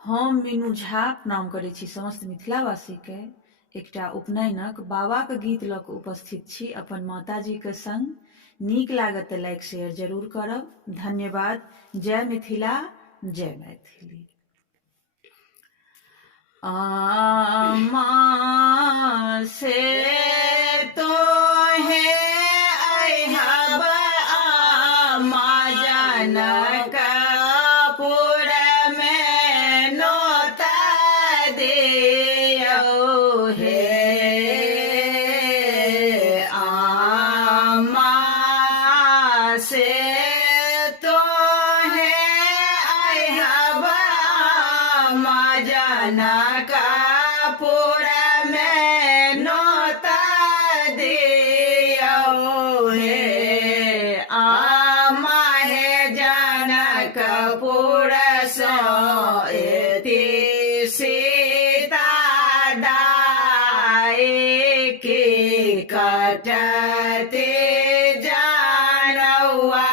हम मीनू झा प्रणाम करै छी समस्त मिथिलावासीके। एकटा उपनयनक बाबाक गीत लऽ कऽ उपस्थित छी अपन माताजीके संग। नीक लागत तऽ लाइक शेयर जरूर करब। धन्यवाद। जय मिथिला, जय मैथिली। आमा से तो है अहब आमा जनकपुर में नोता दियो हे। आमा से तो है अहब आमा जनकपुर में नोता दियो हे। आमा है जनकपुर सो एति सीता दाई की कटते जानवा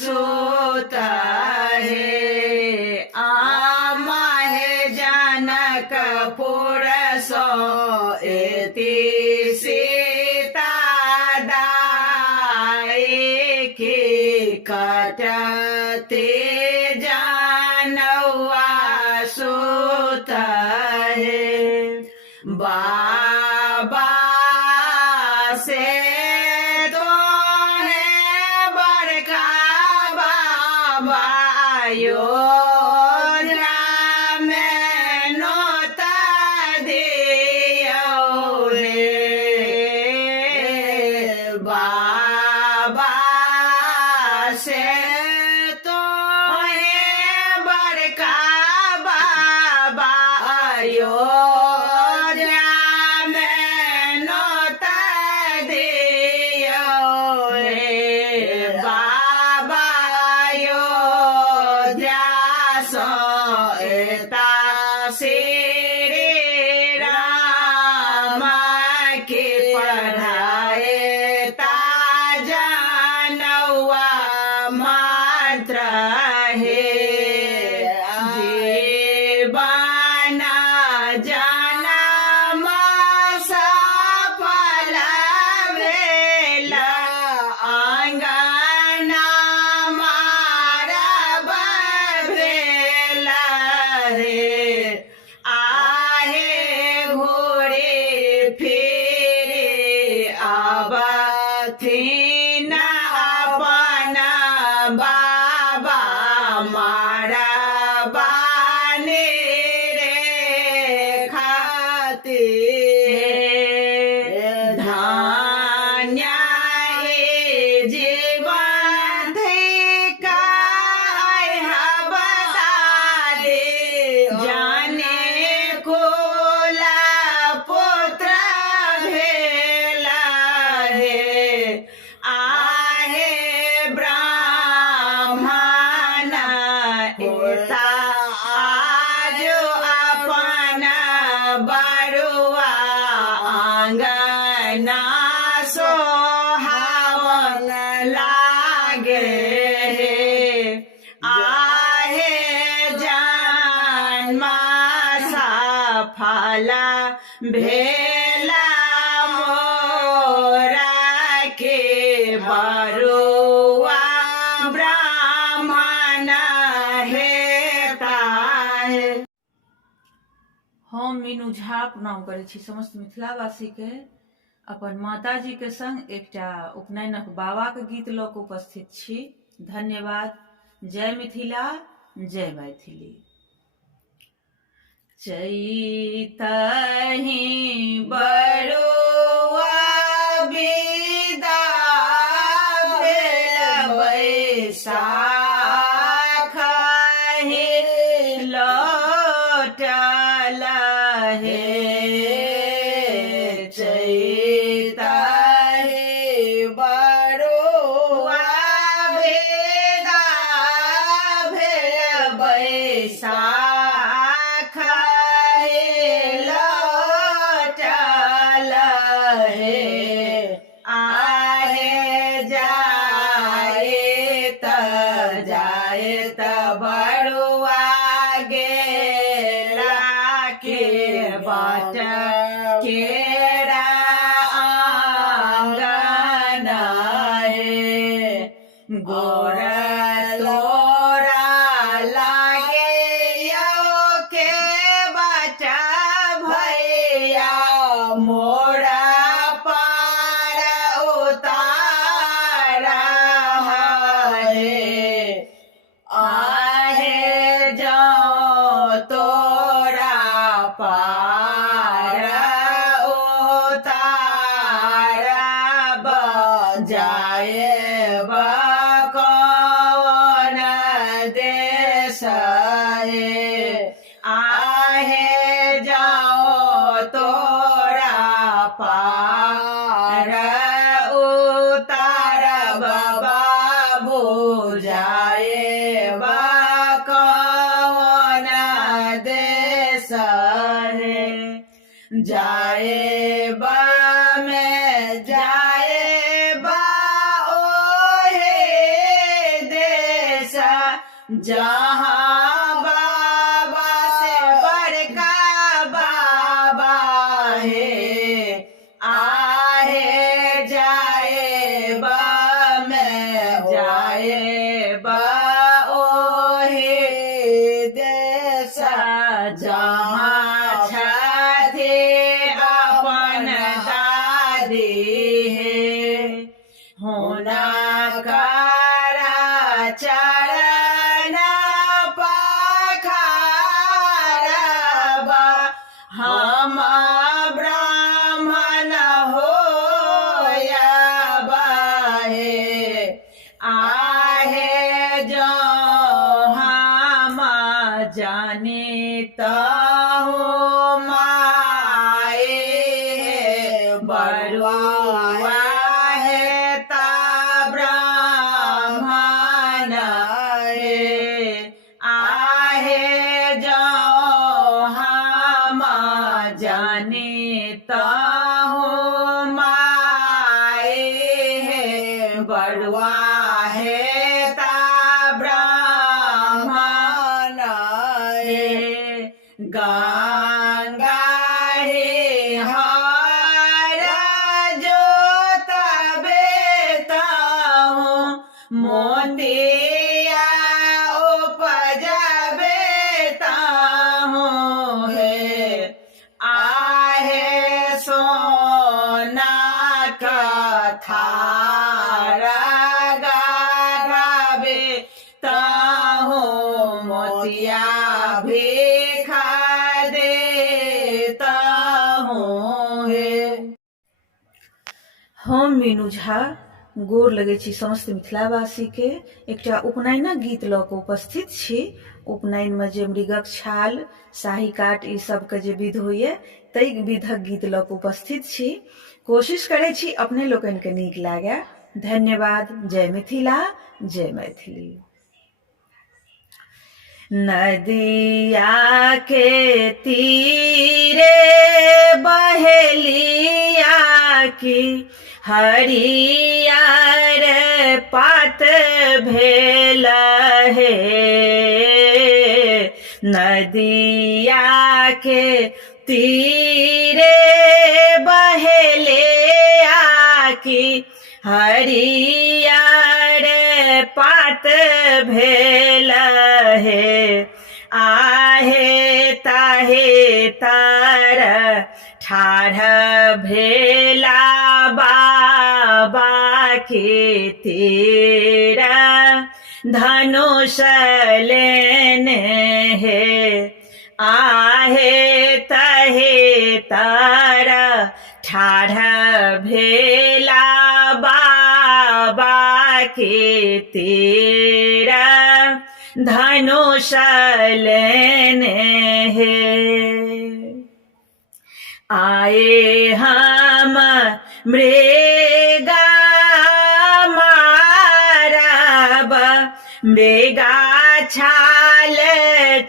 सुत है। आमा है जनकपुर सो एति सीता दाई की कटते जानवा सुत है। बाबा से तो है बड़का बाबा अयोध्या में नोता दियो हे। बाबा से तो है बड़का बाबा अयोध्या में नोता दियो हे। बाबा अयोध्या सो एता श्री राम के पढ़ाए ता जानवा मात्र है। जीवन जनम सफल भेल अंगना मारब भेल हे। आहे घोड़े फिरे आबथिन अपन बाबा मारबा रे खातिर। धन्य हे जीवन धिका अहब दादी जाने कुला पुत्र भेल हे। आहे ब्राह्मण एता आज अपन बरुआ आंगना सोहावन लागे हे। आहे जन्म सफल भेला मोरा के बरुआ ब्राह्मण हेता है। हम मीनू झा प्रणाम करै छी समस्त मिथिलावासीके। अपन माताजीके संग एकटा उपनयनक बाबाक गीत लऽ कऽ उपस्थित छी। धन्यवाद। जय मिथिला, जय मैथिली। चैतहि बरुआ विदा भेल बैसाखहि लौटल हे। चैतहि बरुआ विदा भेल बैसाखहि लौटल हे। आहे जाए त बरुआ गे आहे जाओ तोरा पार उतार बाबा बुझाए बा कौन देश है जाए बा में जाए बा ओहे देश जहाँ बाबा से बड़का बाबा है आहे जाए बा में जाए बा ओहे देश जहाँ छाथे अपन दादी है होना कारा चरण पखारबा हम ब्राह्मण होयबा है आहे जो हम जाने तो माए बरुआ है ता ब्राह्मण है आहे जो हम जाने तो माए बरुआ है ता ब्राह्मण है गंगा रे हर जोत बेता हूँ मोतिया उपज बेता हूँ है आहे सोना का थार गावे ताहूँ मोतिया भी खा देता हूँ है। हम मीनू झा गोर लगे छी समस्त मिथिलावासी के एकटा उपनयन गीत लऽ कऽ उपस्थित छी। उपनयन में जे मृगक छाल शाही काट ई सब के जे विध होइए ताहि विधक गीत लऽ कऽ उपस्थित छी। कोशिश करै छी अपने लोकनि के नीक लागे। धन्यवाद। जय मिथिला, जय मैथिली। नदिया के तीरे बहेलिया की हरियर पात भेल हे नदिया के तीरे बहेलिया की हरियर पात भेल हे आहे ताहे तार ठाढ़ भेला बाबा के तेरा धनुष लेने हे आहे तहे तार ठाढ़ भेला बाबा के तेरा धनुष लेने हे आए हम मृगा मारब मृगा छाल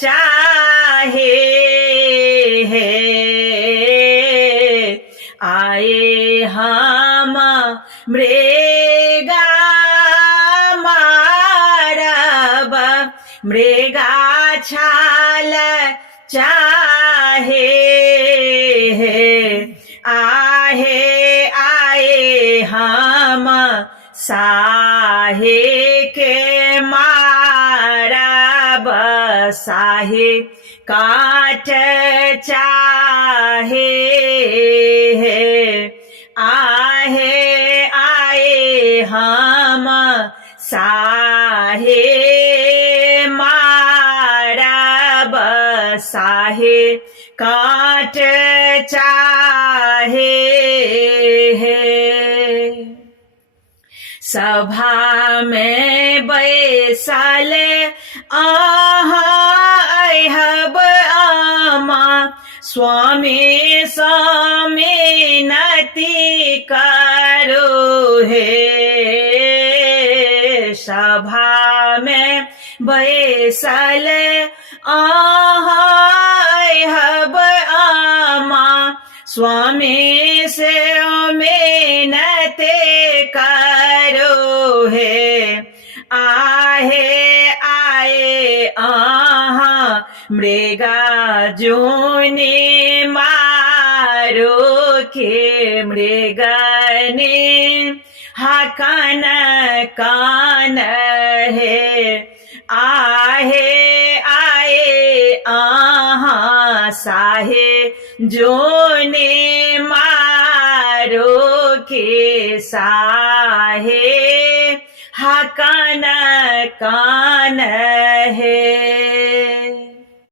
चाहे हे आए हम मृगा मारब मृगा छाल चाहे आहे आए हम साहे के मारब साहे काट चाहे आहे आए हम साहे मारब साहे काट चाहे सभा में बैसल आहा स्वामी नति करो हे सभा में बैसल आहाय हब आमा स्वामी से मेनते करो हे आहे आए आहा मृगा जोने मारो के मृगने हाकन कान है आहे आए आहा साहे जोने मारो के साहे हाकन कान है।